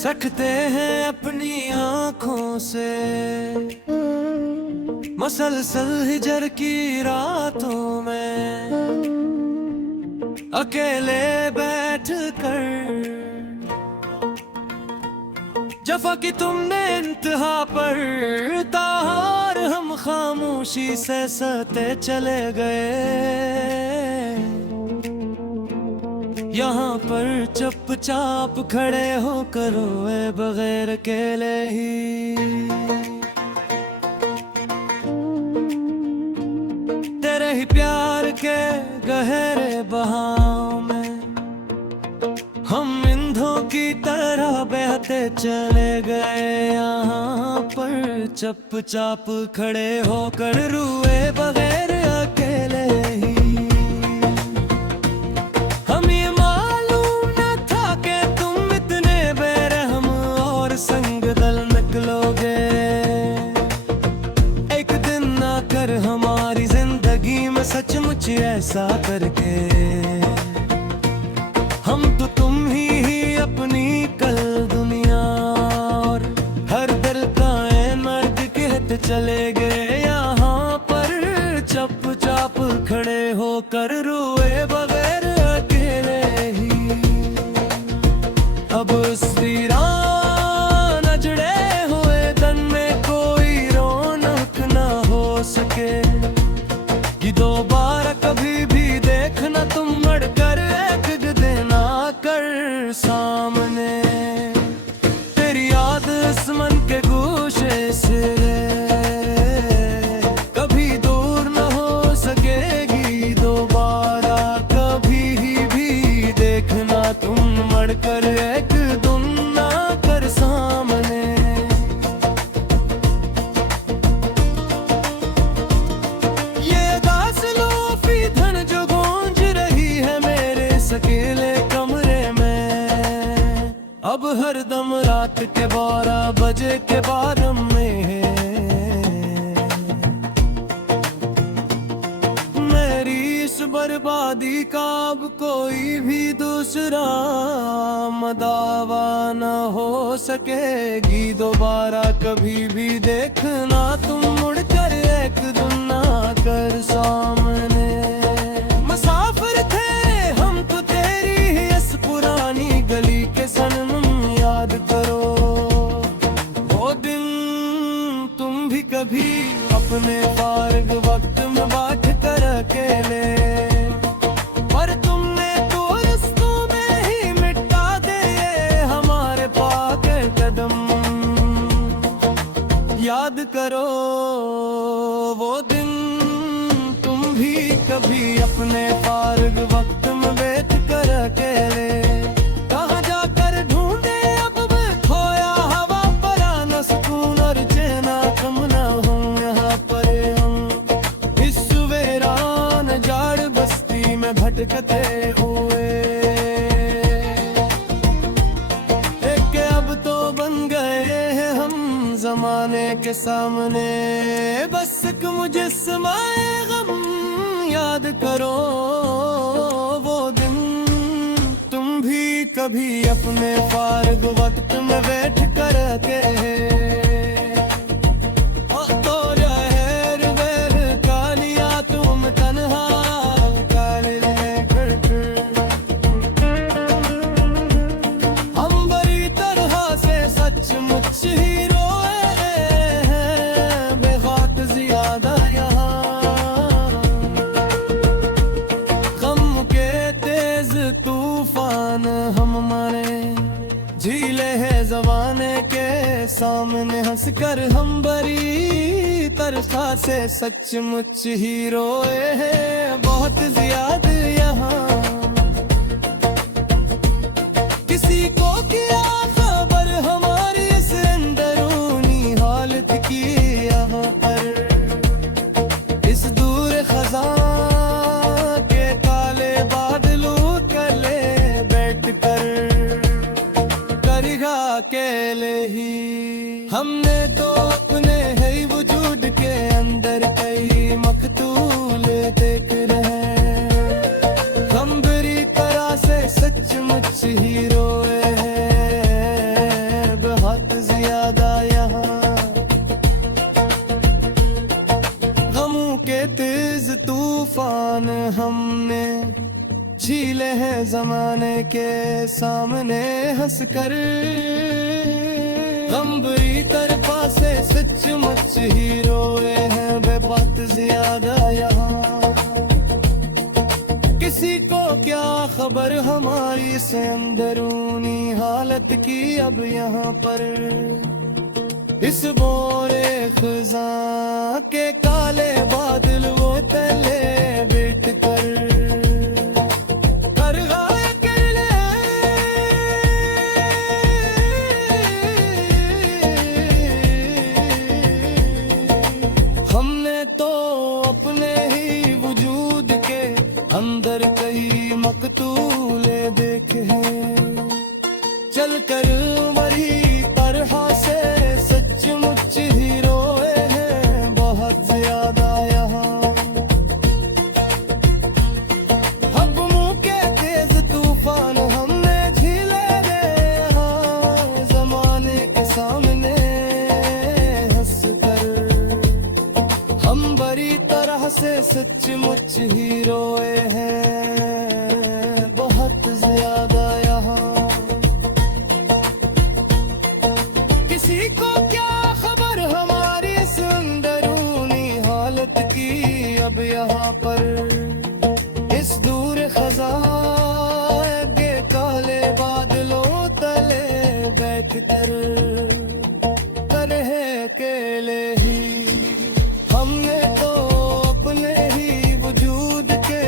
सकते हैं अपनी आंखों से मसलसल हिजर की रातों में अकेले बैठ कर जफा की तुमने इंतहा पर ताहार हम खामोशी से सहते चले गए। यहाँ पर चुपचाप खड़े हो करो बगैर अकेले ही। तेरे ही प्यार के गहरे बहाव में हम इंधों की तरह बहते चले गए। यहाँ पर चुपचाप खड़े होकर रुए बगैर अकेले ही। हमारी जिंदगी में सचमुच ऐसा करके हम तो तुम ही अपनी कल दुनिया और हर दिल का मर्द कहते चले गए। यहाँ पर चुपचाप खड़े होकर रोए बगैर अकेले ही। अब वीरान जुड़े हुए तन में कोई रौनक ना हो सके। ये दोबारा कभी भी देखना तुम मड़कर एक देना कर सामने। तेरी याद इस मन के गोशे से कभी दूर न हो सकेगी दोबारा कभी भी देखना तुम मड़कर एक दुन्ना कर सामने। अकेले कमरे में अब हर दम रात के 12 बजे के बाद में मेरी इस बर्बादी का अब कोई भी दूसरा मदावा न हो सकेगी दोबारा कभी भी देखना तुम मुड़कर एक दुन्ना कर सामने। मुसाफिर थे गली के सनम याद करो वो दिन तुम भी कभी अपने फारग वक्त में बात कर अकेले। पर तुमने तो रस्तों में ही मिटा दे हमारे पाके कदम। याद करो वो दिन तुम भी कभी अपने फारग वक्त में बैठ कर अकेले। भटकते हुए एक अब तो बन गए हैं हम जमाने के सामने। बस एक मुजस्समा गम याद करो वो दिन तुम भी कभी अपने फारग वक्त में बैठ कर के झीले है जमाने के सामने हंसकर हम बड़ी तरफा से सचमुच ही रोए हैं बहुत ज्यादा। यहाँ किसी को किया खबर हमारी इस अंदरूनी हालत की। यहाँ पर इस दूर खजा के काले बादलों तले बैठ कर अकेले ही हमने तो अपने है वजूद के अंदर कई मकतूल देख रहे। हम तेज तूफान हमने झीले हैं जमाने के सामने हंसकर। हम बुरी तरफा से सचमुच ही रोए हैं, बेबात ज्यादा यहाँ। किसी को क्या खबर हमारी से अंदरूनी हालत की अब यहाँ पर। इस बोरे खजा के काले बादल वो तले बैठ कर गाया कर ले। हमने तो अपने ही वजूद के अंदर कई मकतूले देखे हैं, चल कर मरी तरह से सचमुच ही रोए हैं बहुत ज्यादा यहाँ। अब मुँह के तेज तूफान हमने झीले में यहाँ, जमाने के सामने हंस कर हम बड़ी तरह से सचमुच ही रोए हैं बहुत ज्यादा यहाँ। किसी को क्या खबर हमारी इस अंदरूनी हालत की अब यहाँ पर। इस दूर खजा के काले बादलों तले बैठ कर अकेले ही हमने तो अपने ही वजूद के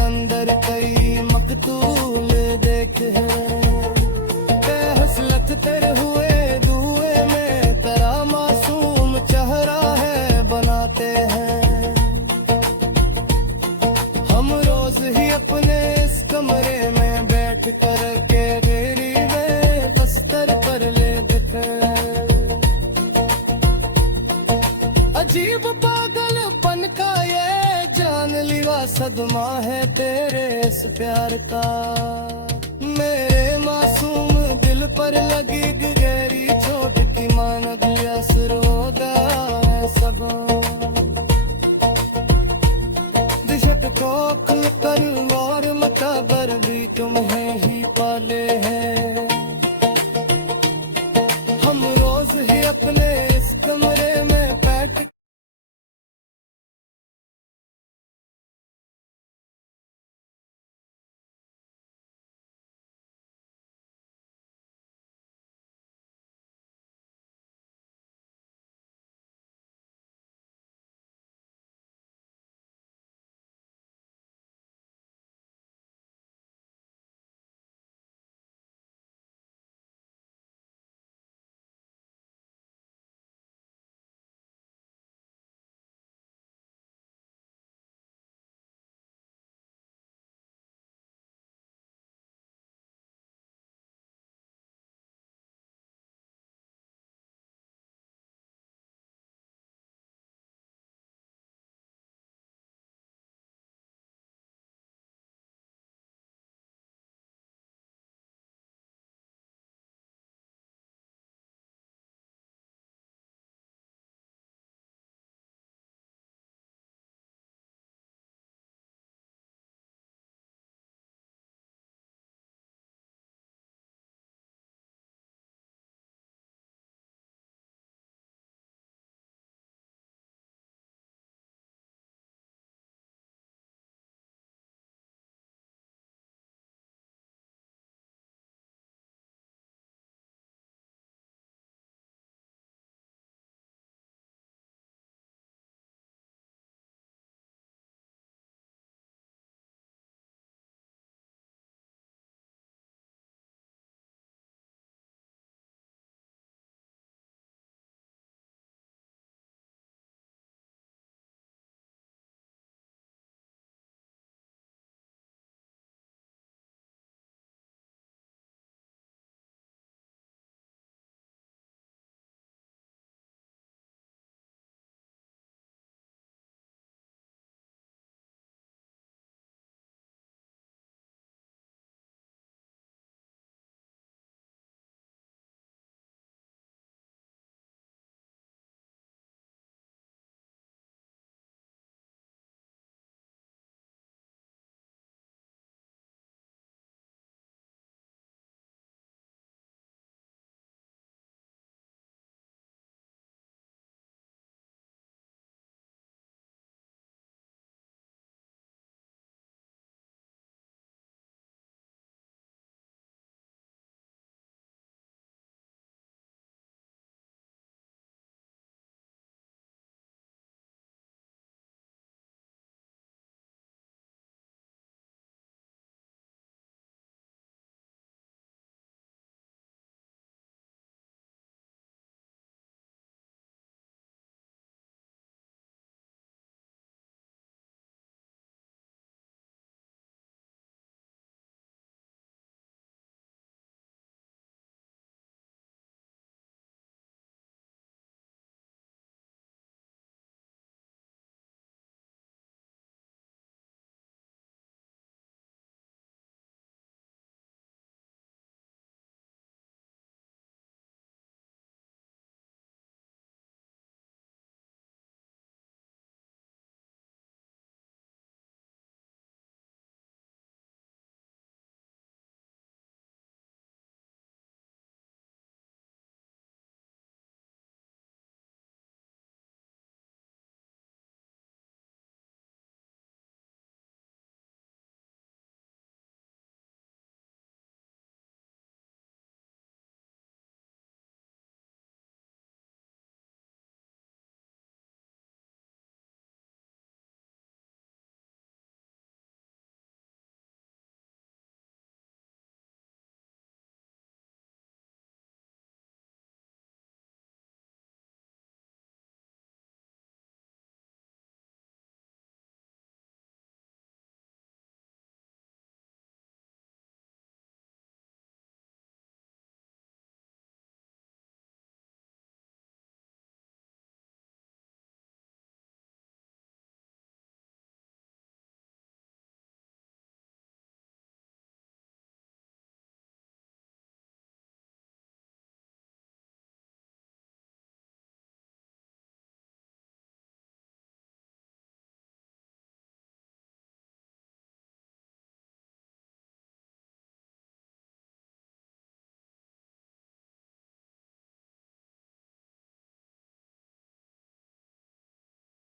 अंदर कई मकतूल देखे हैं। हसलत तेरे हुए धुए में तेरा मासूम चेहरा है बनाते हैं। हम रोज ही अपने इस कमरे में बैठ कर के तेरी में बस्तर पर लेट कर अजीब पागलपन का ये जानलेवा सदमा है तेरे इस प्यार का। मेरे मासूम दिल पर लगी गहरी चोट की मान दिया असर होगा सब।